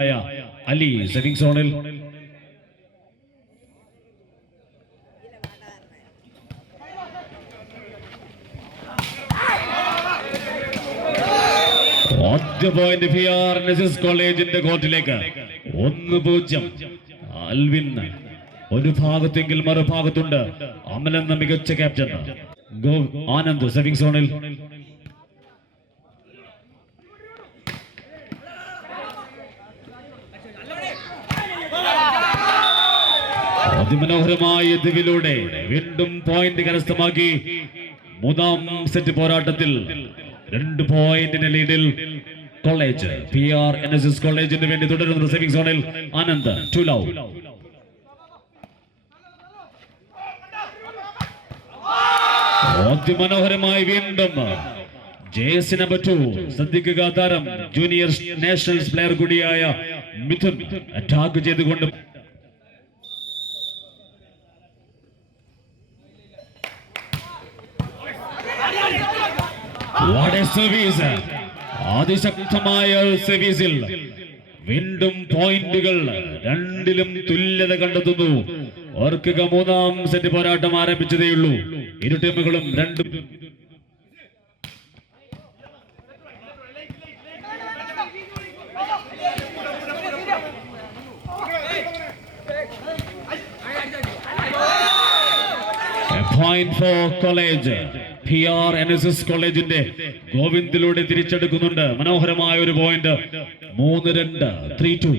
Ali setting സോണിൽ. ആദ്യ point PR കോളേജിന്റെ കോർട്ടിലേക്ക് 1-0. അൽവിൻ ഒരു ഭാഗത്തെങ്കിൽ മറുഭാഗത്തുണ്ട്. അമൽ എന്ന മികച്ച ക്യാപ്റ്റൻ. ആനന്ദ് സെറ്റിംഗ് സോണിൽ. അതിമനോഹരമായ എതിവിലൂടെ വീണ്ടും പോയിന്റ് കരസ്ഥമാക്കി. മൂന്നാം സെറ്റ് പോരാട്ടത്തിൽ 2 പോയിന്റിന്റെ ലീഡിൽ കോളേജ്. PRNSS കോളേജിന് വേണ്ടി തുടരുന്ന റിസീവിംഗ് സോണിൽ ആനന്ദ്. To love. അതിമനോഹരമായി വീണ്ടും ജേഴ്സി നമ്പർ 2 ശ്രദ്ധിക്കുക. താരം ജൂനിയർ നാഷണൽസ് പ്ലെയർ കൂടിയായ മിഥുൻ അറ്റാക്ക് ചെയ്തുകൊണ്ട് സർവീസ്. അതിശക്തമായ സർവീസിൽ വീണ്ടും പോയിന്റുകൾ രണ്ടിലും തുല്യത കണ്ടെത്തുന്നു. ഓർക്കുക, മൂന്നാം സെറ്റ് പോരാട്ടം ആരംഭിച്ചതേയുള്ളൂ. ഇരു ടീമുകളും രണ്ടും പോയിന്റ് ഫോർ കോളേജ്. PRNSS കോളേജിന്റെ ഗോവിന്ദിലൂടെ തിരിച്ചെടുക്കുന്നുണ്ട്. മനോഹരമായ ഒരു പോയിന്റ്. 3-2. 3-2.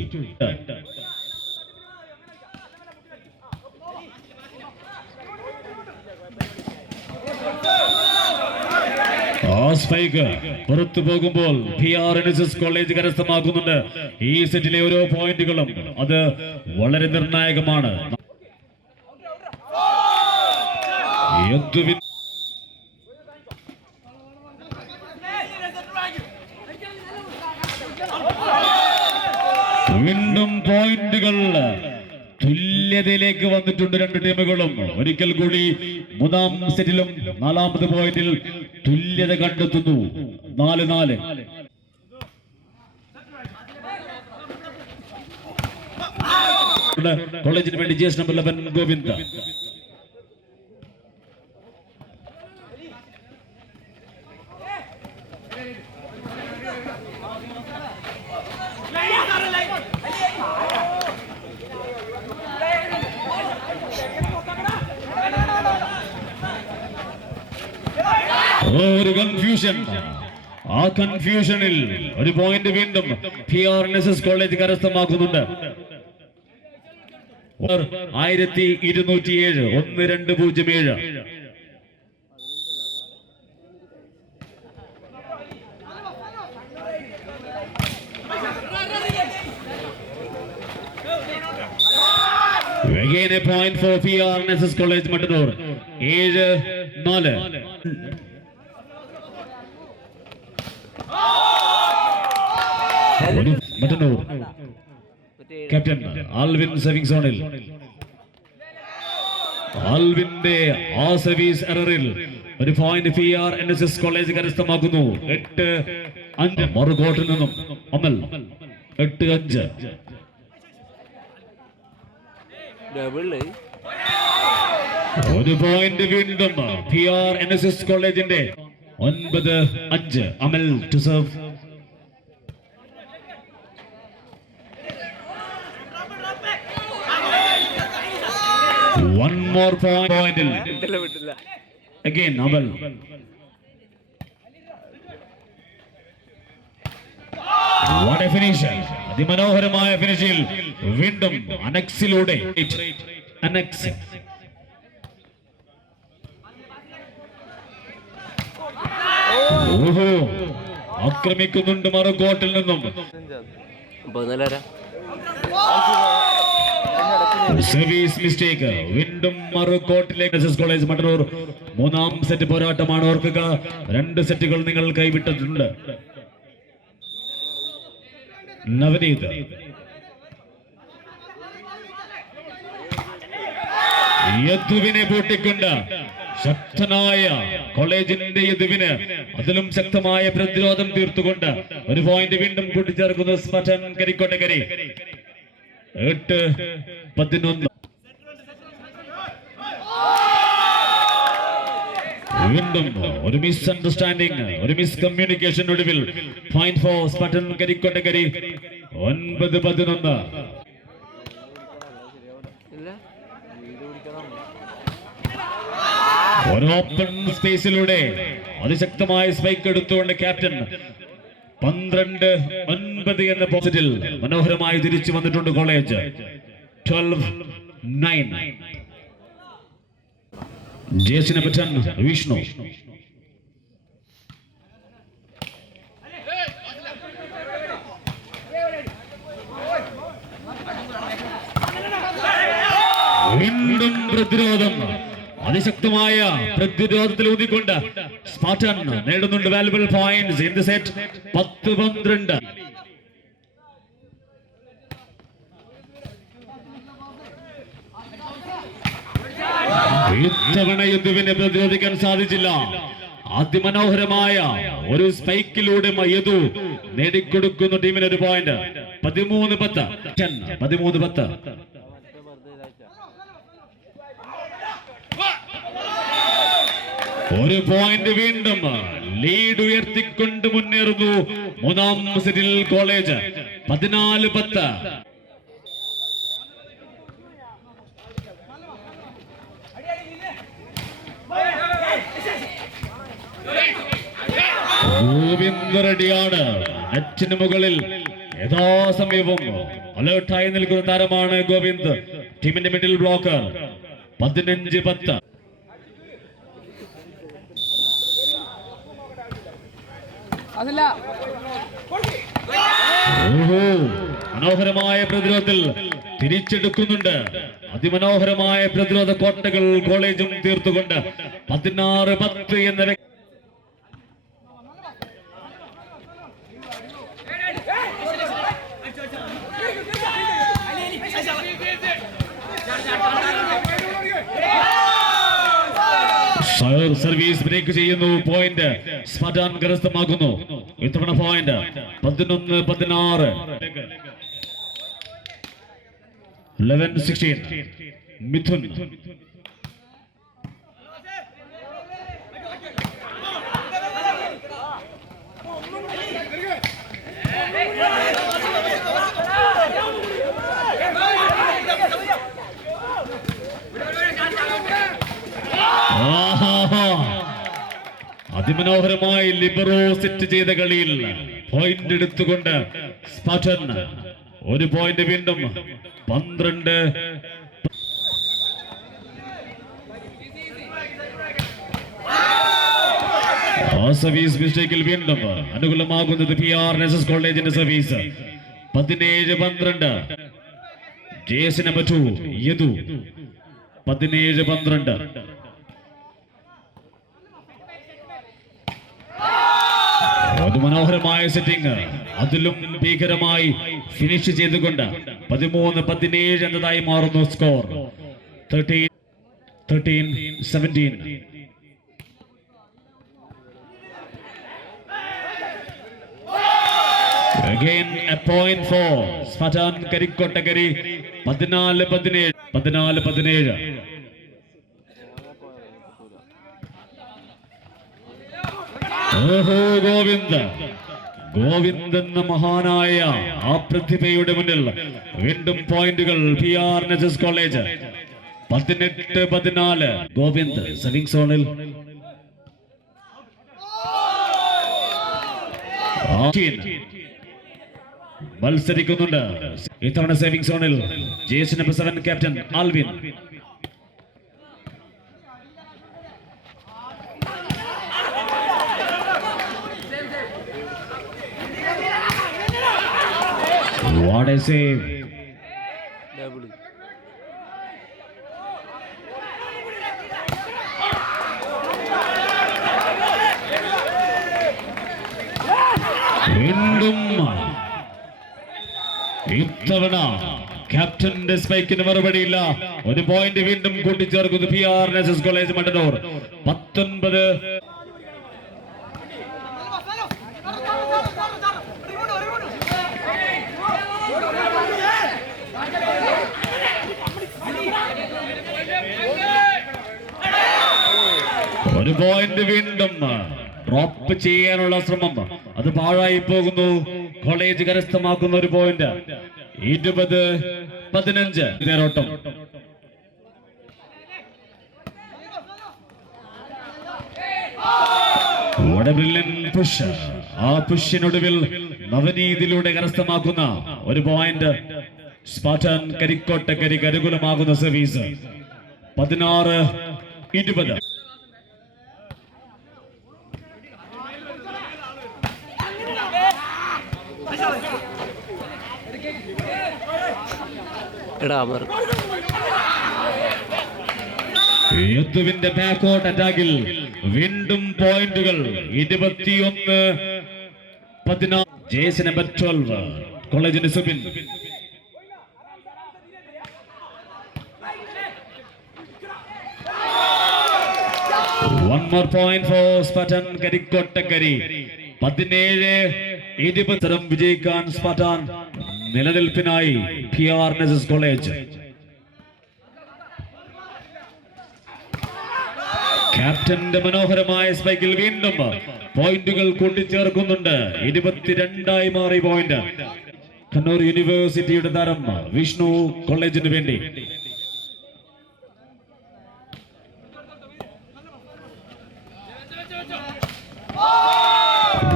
സ്പൈക്ക് പുറത്തു പോകുമ്പോൾ PRNSS കോളേജ് കരസ്ഥമാക്കുന്നുണ്ട്. ഈ സെറ്റിലെ ഓരോ പോയിന്റുകളും അത് വളരെ നിർണായകമാണ്. വീണ്ടും പോയിന്റുകൾ തുല്യതയിലേക്ക് വന്നിട്ടുണ്ട് രണ്ട് ടീമുകളും. ഒരിക്കൽ കൂടി മൂന്നാം സെറ്റിലും നാലാമത് പോയിന്റിൽ തുല്യത കണ്ടെത്തുന്നു. 4-4. കോളേജിന് വേണ്ടി ജേഴ്സി നമ്പർ 11 ഗോവിന്ദ്. ഒരു കൺഫ്യൂഷൻ. ആ കൺഫ്യൂഷനിൽ ഒരു പോയിന്റ് വീണ്ടും PRNSS college കരസ്ഥമാക്കുന്നുണ്ട്. 1207. 1207. Again a point for PRNSS College Matador. 7-4. Matador. Captain Alvin serving zone. Alvinde ആ സർവീസ് എററിൽ ഒരു പോയിന്റ് PRNSS കോളേജ് കരസ്ഥമാക്കുന്നു. 8-5. മറുകോട്ടിൽ നിന്നും അമൽ. 8-5. ഒരു പോയിന്റ് വീണ്ടും PRNSS കോളേജിന്റെ. 9-5. Amal to serve. One more point. Again Amal. What a finish. അതിമനോഹരമായ ഫിനിഷിൽ വീണ്ടും അനക്സിലൂടെ. അനക്സ് ആക്രമിക്കുന്നുണ്ട് മറുകോട്ടിൽ നിന്നും. Service mistake. വീണ്ടും മറുകോട്ടിലേക്ക് കോളേജ് മട്ടന്നൂർ. മൂന്നാം സെറ്റ് പോരാട്ടമാണ്. ഓർക്കുക, 2 സെറ്റുകൾ നിങ്ങൾ കൈവിട്ടിട്ടുണ്ട്. നവനീത് യദുവിനെ പൂട്ടിക്കൊണ്ട് ശക്തനായ കോളേജിന്റെ എതിവിന് അതിലും ശക്തമായ പ്രതിരോധം തീർത്തുകൊണ്ട് ഒരു പോയിന്റ് വീണ്ടും കൂട്ടിച്ചേർക്കുന്നു സ്പാർട്ടൻ കരിക്കോട്ടക്കരി. 8-11. വീണ്ടും ഒരു മിസ്അണ്ടർസ്റ്റാൻഡിംഗ്, ഒരു മിസ്കമ്മ്യൂണിക്കേഷൻ ഒടുവിൽ പോയിന്റ് ഫോർ സ്പാർട്ടൻ കരിക്കോട്ടക്കരി. 9-11. ഒരു ഓപ്പൺ സ്പേസിലൂടെ അതിശക്തമായ സ്പൈക്ക് എടുത്തുകൊണ്ട് ക്യാപ്റ്റൻ 12-9 എന്ന പോസിറ്റിൽ മനോഹരമായി തിരിച്ചു വന്നിട്ടുണ്ട് കോളേജ്. 12-9. ജേസിനെ പറ്റാൻ വിഷ്ണു. വീണ്ടും പ്രതിരോധം, അതിശക്തമായ പ്രതിരോധത്തിൽ ഊന്നിക്കൊണ്ട് സ്പാർട്ടൻ നേടുന്നുണ്ട് valuable points in the set. 10-12. ഇത്തവണ യദുവിനെ പ്രതിരോധിക്കാൻ സാധിച്ചില്ല. അതിമനോഹരമായ ഒരു സ്പൈക്കിലൂടെ യദു നേടിക്കൊടുക്കുന്നു ടീമിന് ഒരു പോയിന്റ്. 13-10. 13-10. ഒരു പോയിന്റ് വീണ്ടും ലീഡ് ഉയർത്തിക്കൊണ്ട് മുന്നേറുന്നു മൂന്നാം സെറ്റിൽ കോളേജ്. 14-10. ഗോവിന്ദ് റെഡിയാണ്. നെറ്റിന് മുകളിൽ യഥാസമയവും അലേർട്ടായി നിൽക്കുന്ന താരമാണ് ഗോവിന്ദ്. ടീമിന്റെ മിഡിൽ ബ്ലോക്കർ. 15-10. മനോഹരമായ പ്രതിരോധത്തിൽ തിരിച്ചെടുക്കുന്നുണ്ട്. അതിമനോഹരമായ പ്രതിരോധ കോട്ടകൾ കോളേജും തീർത്തുകൊണ്ട് 16-10 എന്ന സർവീസ് ബ്രേക്ക് ചെയ്യുന്നു. പോയിന്റ് സ്പാർട്ടൻ കരസ്ഥമാക്കുന്നു. ഇത്തവണ പോയിന്റ് 11-16. 11-16. മിഥുൻ. അതിമനോഹരമായി ലിബറോ സെറ്റ് ചെയ്ത കളിയിൽ പോയിന്റ് എടുത്തുകൊണ്ട് സ്പാർട്ടൻ ഒരു പോയിന്റ് വീണ്ടും. 12. സർവീസ് മിസ്റ്റേക്കിൽ വീണ്ടും അനുകൂലമാകുന്നത് PRNSS കോളേജിന്റെ സർവീസ്. 17-12. ജേസ് നമ്പർ 2 യദു. 17-12. മനോഹരമായ സെറ്റിംഗ്, അതിലും ഭീകരമായി ഫിനിഷ് ചെയ്തുകൊണ്ട് 13-17 എന്നതായി മാറുന്നു score. 13-17. Again a point for Spartan Karikottakari. 14-17. 14-17. Govind എന്ന മഹാനായ ആ പ്രതിഭയുടെ മുന്നിൽ വീണ്ടും പോയിന്റുകൾ PRNSS കോളേജ്. 18-14. ഗോവിന്ദ് സെവിംഗ് സോണിൽ. മത്സരിക്കുന്നുണ്ട് ഇത്തവണ സേവിംഗ് സോണിൽ. Jersey number 7 captain Alvin. What a save. വീണ്ടും ഇത്തവണ ക്യാപ്റ്റന്റെ സ്പൈക്കിന് മറുപടിയില്ല. ഒരു പോയിന്റ് വീണ്ടും കൂട്ടിച്ചേർക്കുന്നു PRNSS കോളേജ് മട്ടന്നൂർ. 19. ഒരു പോയിന്റ് വീണ്ടും ഡ്രോപ്പ് ചെയ്യാനുള്ള ശ്രമം അത് പാഴായി പോകുന്നു. കോളേജ് കരസ്ഥമാക്കുന്ന ഒരു പോയിന്റ്. 20-15 തേരോട്ടം. പുഷ്. ആ പുഷിനൊടുവിൽ നവനീതിലൂടെ കരസ്ഥമാക്കുന്ന ഒരു പോയിന്റ്. സ്പാർട്ടൻ കരിക്കോട്ടക്കരി കരുകുലമാകുന്ന സർവീസ്. 16-20. യുദ്ധവിന്റെ ബാക്കോട്ട് അറ്റാക്കിൽ വീണ്ടും പോയിന്റുകൾ. 21-16. ജേസി നമ്പർ 12 കോളേജിന്റെ Subin. One more point for Spartan കരിക്കോട്ടക്കരി. 17-20 വിജയിക്കാൻ സ്പാർട്ടൻ നിലനിൽപ്പിനായി PRNSS കോളേജ്. ക്യാപ്റ്റന്റെ മനോഹരമായ സ്പൈക്കിൽ വീണ്ടും പോയിന്റുകൾ കൂട്ടിച്ചേർക്കുന്നുണ്ട്. 22 മാറി പോയിന്റ്. കണ്ണൂർ യൂണിവേഴ്സിറ്റിയുടെ താരം വിഷ്ണു കോളേജിന് വേണ്ടി.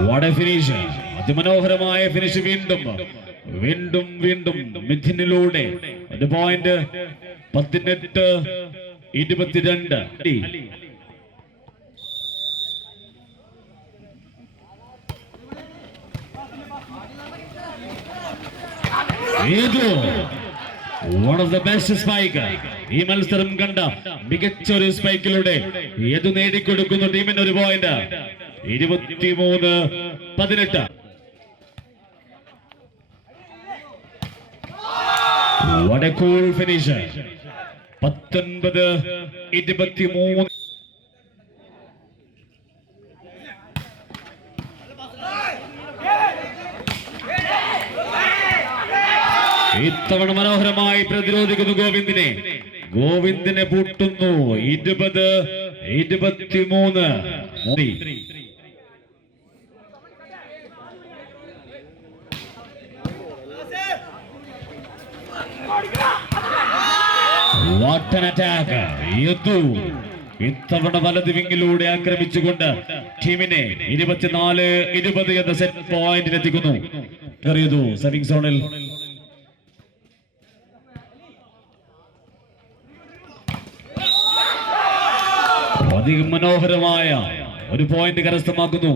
What a finish. അതിമനോഹരമായ ഫിനിഷ്. വീണ്ടും മിഥുനിലൂടെ ഒരു point. 18-22. One of the best spike. ഈ മത്സരം കണ്ട മികച്ച ഒരു സ്പൈക്കിലൂടെ ഏതു നേടിക്കൊടുക്കുന്നു ടീമിന് ഒരു point. 23-18. What a cool finish. 19-23. ഇത്തവണ മനോഹരമായി പ്രതിരോധിക്കുന്നു ഗോവിന്ദിനെ പൂട്ടുന്നു. 20-23. What an attack. ഇത്തവണ വലത് വിങ്ങിലൂടെ ആക്രമിച്ചുകൊണ്ട് ടീമിനെ 24-20 എന്ന സെറ്റ് പോയിന്റിലെത്തിക്കുന്നു. സെർവിംഗ് സോണിൽ അതിമനോഹരമായ ഒരു പോയിന്റ് കരസ്ഥമാക്കുന്നു.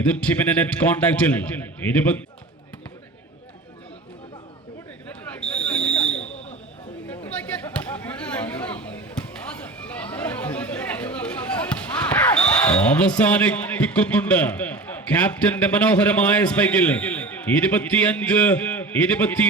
എതിർ ടീമിന്റെ നെറ്റ് കോൺടാക്റ്റിൽ 20. അവസാനിപ്പിക്കുന്നുണ്ട് ക്യാപ്റ്റന്റെ മനോഹരമായ സ്പൈക്കിൽ. 25-20.